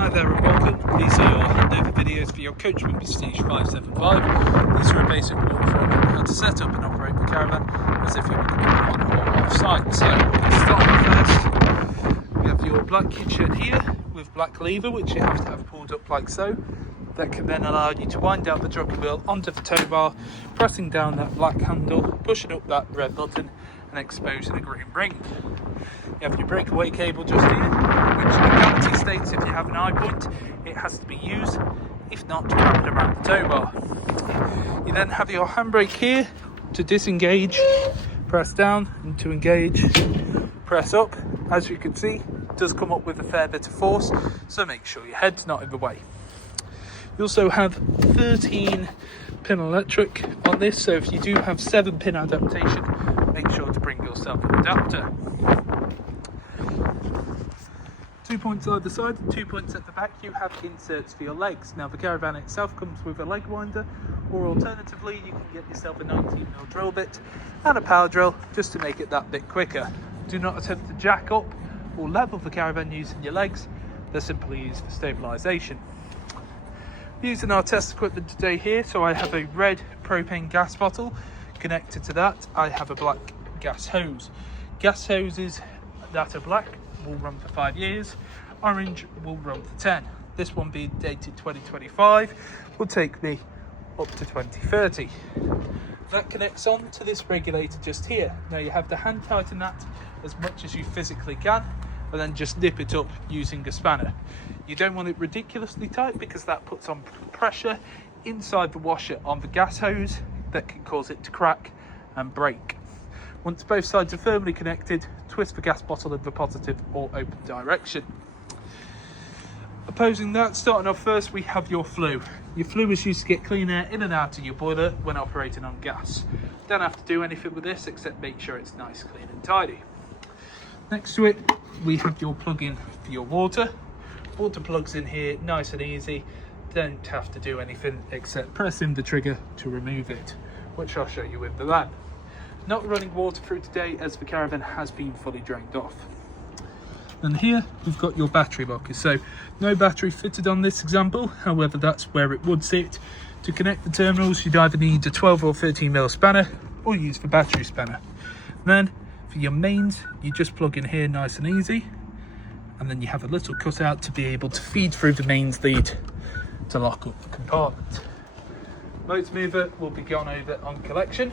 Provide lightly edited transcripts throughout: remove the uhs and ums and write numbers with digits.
Hi there and welcome. These are your handover videos for your Coachman Pastiche 575. These are a basic walkthrough on how to set up and operate the caravan as if you were going on or off site. So, starting first, we have your black kit shed here with black lever, which you have to have pulled up like so. That can then allow you to wind down the jockey wheel onto the tow bar, pressing down that black handle, pushing up that red button and exposing a green ring. You have your breakaway cable just here, which legality states if you have an eye point, it has to be used. If not, wrap it around the tow bar. You then have your handbrake here to disengage, press down, and to engage, press up. As you can see, it does come up with a fair bit of force, so make sure your head's not in the way. You also have 13 pin electric on this, so if you do have 7 pin adaptation, make sure to bring yourself an adapter. 2 points either side and 2 points at the back, you have inserts for your legs. Now the caravan itself comes with a leg winder, or alternatively you can get yourself a 19mm drill bit and a power drill just to make it that bit quicker. Do not attempt to jack up or level the caravan using your legs, they're simply used for stabilisation. Using our test equipment today here, so I have a red propane gas bottle. Connected to that I have a black gas hose. Gas hoses that are black will run for 5 years, orange will run for 10. This one being dated 2025 will take me up to 2030. That connects on to this regulator just here. Now you have to hand tighten that as much as you physically can and then just nip it up using a spanner. You don't want it ridiculously tight because that puts on pressure inside the washer on the gas hose that can cause it to crack and break. Once both sides are firmly connected, twist the gas bottle in the positive or open direction. Opposing that, starting off first, we have your flue. Your flue is used to get clean air in and out of your boiler when operating on gas. Don't have to do anything with this except make sure it's nice, clean and tidy. Next to it, we have your plug-in for your water. Water plugs in here, nice and easy. Don't have to do anything except press in the trigger to remove it, which I'll show you with the van. Not running water through today as the caravan has been fully drained off. And here we've got your battery locker. So no battery fitted on this example, however that's where it would sit. To connect the terminals you'd either need a 12 or 13mm spanner or use the battery spanner. Then for your mains you just plug in here nice and easy, and then you have a little cutout to be able to feed through the mains lead to lock up the compartment. Motor mover will be gone over on collection.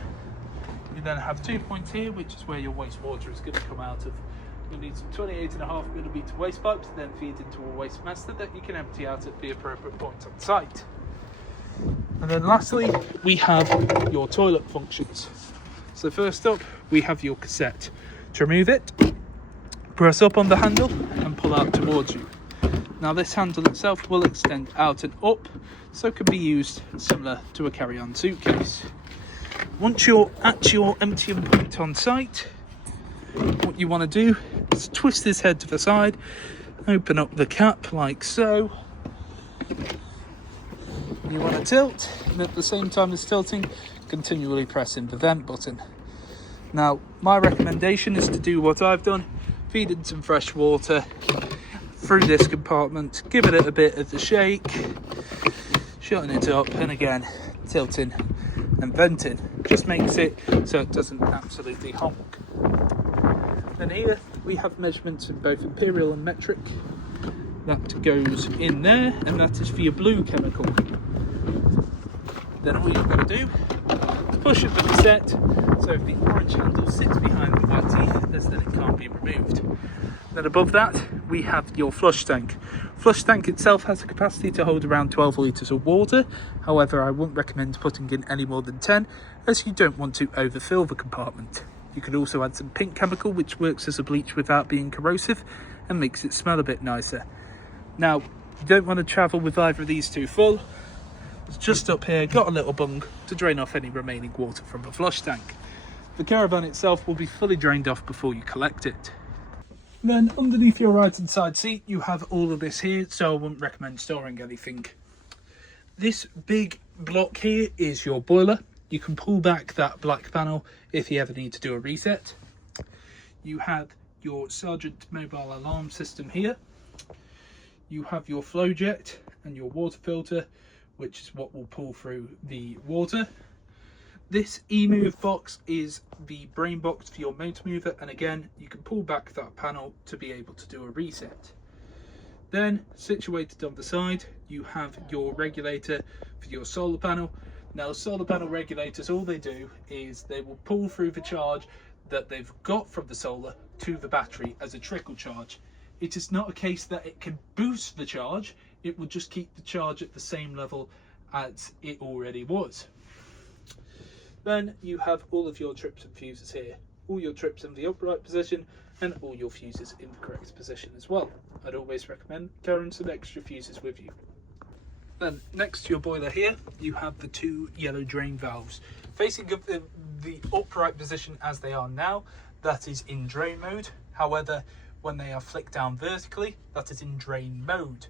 You then have 2 points here, which is where your wastewater is going to come out of. You'll need some 28.5mm waste pipes, then feed into a waste master that you can empty out at the appropriate point on site. And then lastly, we have your toilet functions. So first up, we have your cassette. To remove it, press up on the handle and pull out towards you. Now this handle itself will extend out and up, so it can be used similar to a carry-on suitcase. Once you're at your emptying point on site, what you want to do is twist this head to the side, open up the cap like so. You want to tilt, and at the same time as tilting, continually press in the vent button. Now, my recommendation is to do what I've done, feed in some fresh water through this compartment, give it a bit of a shake, shutting it up, and again, tilting and venting. Just makes it so it doesn't absolutely honk. Then here we have measurements in both imperial and metric. That goes in there, and that is for your blue chemical. Then all you've got to do is push it with the set, so the orange handle sits behind the white teeth, as then it can't be removed. Then above that we have your flush tank. Flush tank itself has a capacity to hold around 12 litres of water. However, I wouldn't recommend putting in any more than 10, as you don't want to overfill the compartment. You could also add some pink chemical, which works as a bleach without being corrosive and makes it smell a bit nicer. Now, you don't want to travel with either of these two full. It's just up here, got a little bung to drain off any remaining water from the flush tank. The caravan itself will be fully drained off before you collect it. Then underneath your right hand side seat you have all of this here, so I wouldn't recommend storing anything. This big block here is your boiler. You can pull back that black panel if you ever need to do a reset. You have your Sergeant mobile alarm system here. you have your flow jet and your water filter, which is what will pull through the water. This e-move box is the brain box for your motor mover, and again you can pull back that panel to be able to do a reset. Then situated on the side you have your regulator for your solar panel. Now solar panel regulators, all they do is they will pull through the charge that they've got from the solar to the battery as a trickle charge. It is not a case that it can boost the charge, it will just keep the charge at the same level as it already was. Then you have all of your trips and fuses here, all your trips in the upright position and all your fuses in the correct position as well. I'd always recommend carrying some extra fuses with you. Then next to your boiler here you have the two yellow drain valves facing up the upright position as they are now. That is in drain mode. However, when they are flicked down vertically, that is in drain mode.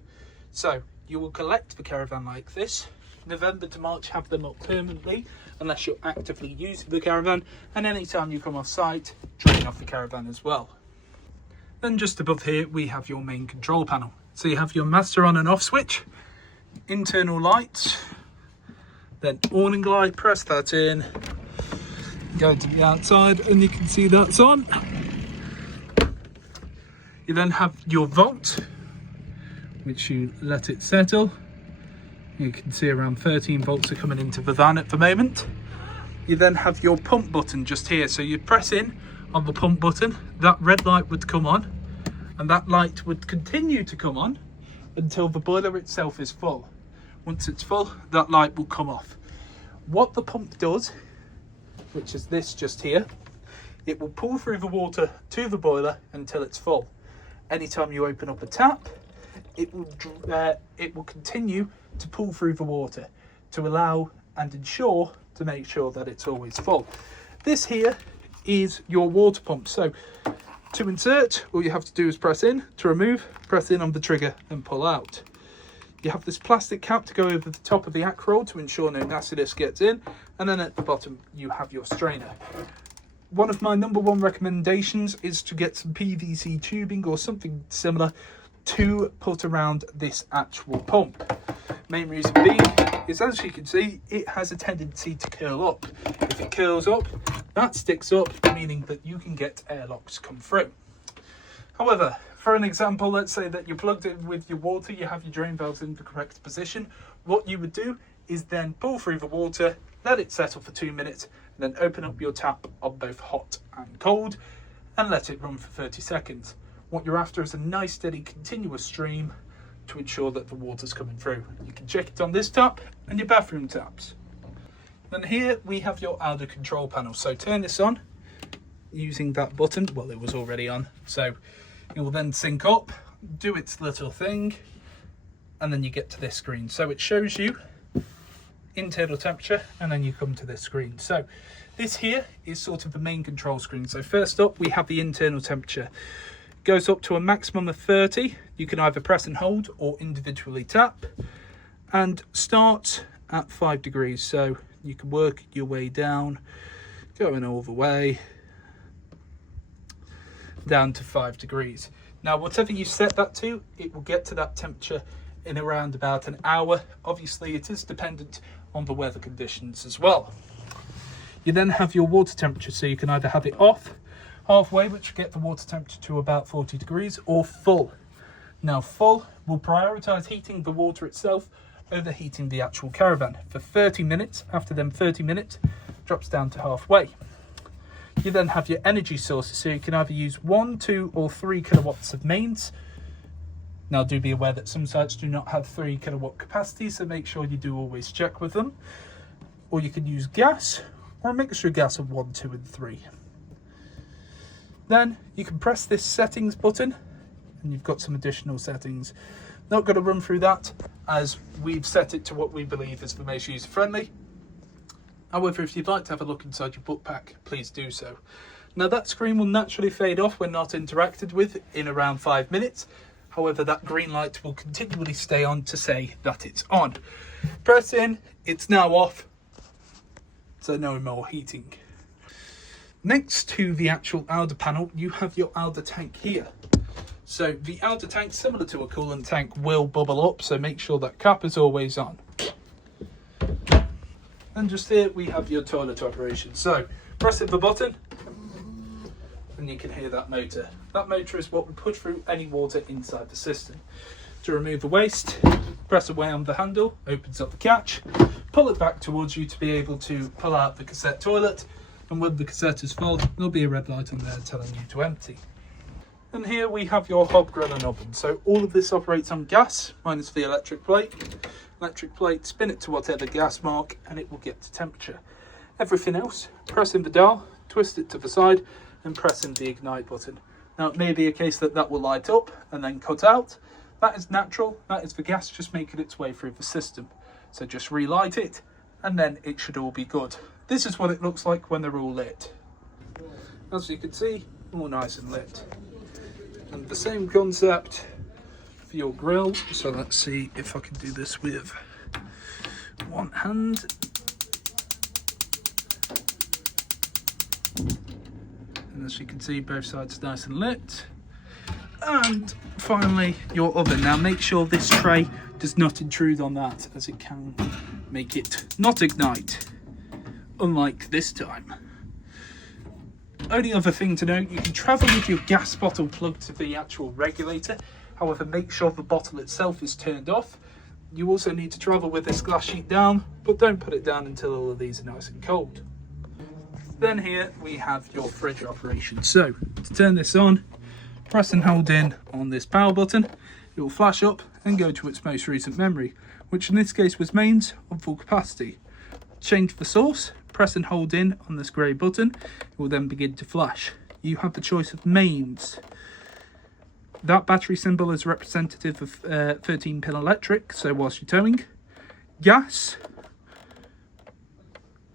So you will collect the caravan like this. November to March have them up permanently unless you're actively using the caravan, and anytime you come off site, drain off the caravan as well. Then just above here we have your main control panel. So you have your master on and off switch, internal lights, then awning light, press that in, go to the outside and you can see that's on. You then have your volt, which you let it settle. You can see around 13 volts are coming into the van at the moment. You then have your pump button just here. So you press in on the pump button, that red light would come on, and that light would continue to come on until the boiler itself is full. Once it's full, that light will come off. What the pump does, which is this just here, it will pull through the water to the boiler until it's full. Anytime you open up a tap, it will continue to pull through the water to allow and ensure to make sure that it's always full. This here is your water pump. So to insert, all you have to do is press in. To remove, press in on the trigger and pull out. You have this plastic cap to go over the top of the acroll to ensure no nastiness gets in, and then at the bottom you have your strainer. One of my number one recommendations is to get some PVC tubing or something similar to put around this actual pump. Main reason being is, as you can see, it has a tendency to curl up. If it curls up, that sticks up, meaning that you can get airlocks come through. However, for an example, let's say that you're plugged in with your water, you have your drain valves in the correct position. What you would do is then pull through the water, let it settle for 2 minutes, and then open up your tap on both hot and cold and let it run for 30 seconds. What you're after is a nice steady continuous stream to ensure that the water's coming through. You can check it on this tap and your bathroom taps. Then here we have your Alder control panel. So turn this on using that button. Well, it was already on. So it will then sync up, do its little thing, and then you get to this screen. So it shows you internal temperature, and then you come to this screen. So this here is sort of the main control screen. So first up we have the internal temperature. Goes up to a maximum of 30. You can either press and hold or individually tap, and starts at 5 degrees. So you can work your way down, going all the way down to 5 degrees. Now whatever you set that to, it will get to that temperature in around about an hour. Obviously it is dependent on the weather conditions as well. You then have your water temperature, so you can either have it off halfway, which will get the water temperature to about 40 degrees, or full. Now full will prioritise heating the water itself over heating the actual caravan for 30 minutes. After them 30 minutes, drops down to halfway. You then have your energy sources, so you can either use 1, 2 or 3 kilowatts of mains. Now do be aware that some sites do not have 3 kilowatt capacity, so make sure you do always check with them. Or you can use gas, or a mixture of gas of 1, 2 and 3. Then you can press this settings button and you've got some additional settings. Not going to run through that as we've set it to what we believe is the most user friendly. However, if you'd like to have a look inside your book pack, please do so. Now that screen will naturally fade off when not interacted with in around 5 minutes. However, that green light will continually stay on to say that it's on. Press in, it's now off, so no more heating. Next to the actual Alder panel, you have your Alder tank here. So the outer tank, similar to a coolant tank, will bubble up, so make sure that cap is always on. And just here we have your toilet operation. So pressing the button and you can hear that motor. That motor is what will push through any water inside the system. To remove the waste, press away on the handle, opens up the catch, pull it back towards you to be able to pull out the cassette toilet, and when the cassette is full, there'll be a red light on there telling you to empty. And here we have your hob grill and oven. So all of this operates on gas, minus the electric plate. Electric plate, spin it to whatever gas mark and it will get to temperature. Everything else, pressing the dial, twist it to the side and pressing the ignite button. Now it may be a case that that will light up and then cut out. That is natural, that is the gas just making its way through the system. So just relight it and then it should all be good. This is what it looks like when they're all lit. As you can see, all nice and lit. And the same concept for your grill. So let's see if I can do this with one hand. And as you can see, both sides nice and lit. And finally, your oven. Now make sure this tray does not intrude on that, as it can make it not ignite, unlike this time. Only other thing to note, you can travel with your gas bottle plugged to the actual regulator. However, make sure the bottle itself is turned off. You also need to travel with this glass sheet down, but don't put it down until all of these are nice and cold. Then here we have your fridge operation. So to turn this on, press and hold in on this power button. It will flash up and go to its most recent memory, which in this case was mains on full capacity. Change the source, press and hold in on this grey button. It will then begin to flash. You have the choice of mains. That battery symbol is representative of 13-pin electric, so whilst you're towing, gas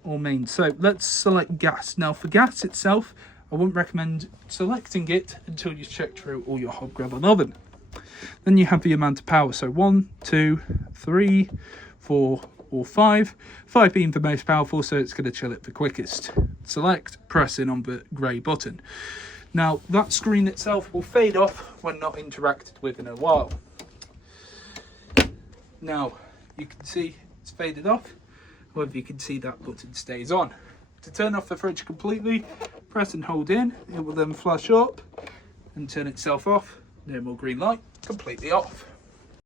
or mains. So let's select gas. Now for gas itself, I wouldn't recommend selecting it until you've checked through all your hob grill and oven. Then you have the amount of power, so 1, 2, 3, 4 or 5. 5 being the most powerful, so it's going to chill it the quickest. Select, press in on the grey button. Now that screen itself will fade off when not interacted with in a while. Now you can see it's faded off, however you can see that button stays on. To turn off the fridge completely, press and hold in, it will then flash up and turn itself off. No more green light, completely off.